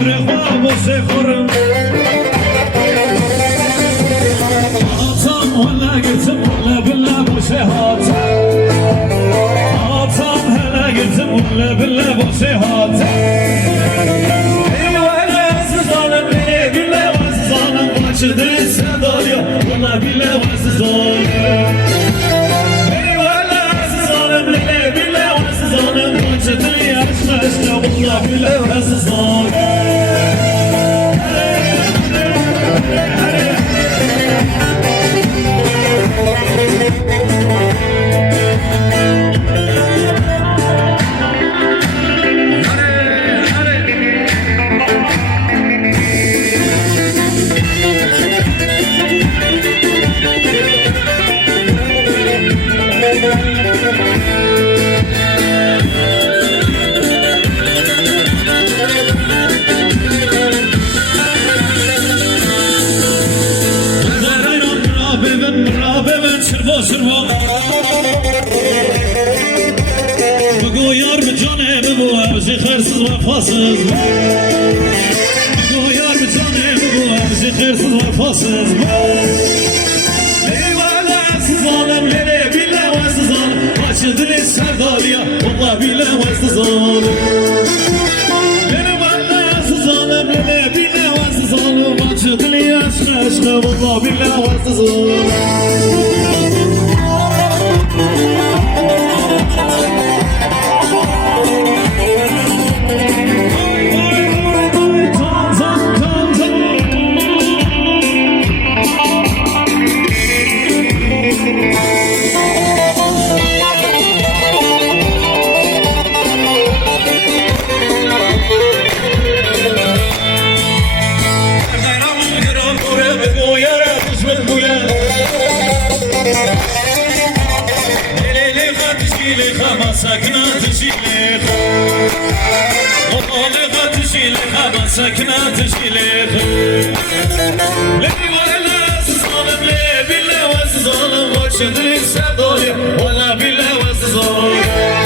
رقاب و سفرم آتام ولا قلتم ولا بالله بوسي هاتم آتام هلا قلتم ولا بالله بوسي هاتم ايوه انا ظالم ليه بالله ظالم واشد السدايا والله بالله ظالم ايوه انا ظالم ليه بالله ظالم واشد السدايا والله بالله ظالم شربا بگو یار به جانه بگو ارزی خرسز وفاسز بگو یار به جانه بگو ارزی خرسز وفاسز eyvallah siz zalim lele bile vazı zalim açıdınız serdaliya Allah bile vazı zalim eyvallah siz zalim lele bile vazı zalim açıdınız aşkı Allah bile vazı zalim سكنات شيلخ وطالقة شيلخ سكنات شيلخ لي ولا ظالم لي بالله وظالم وشدري سدايا ولا بالله وظالم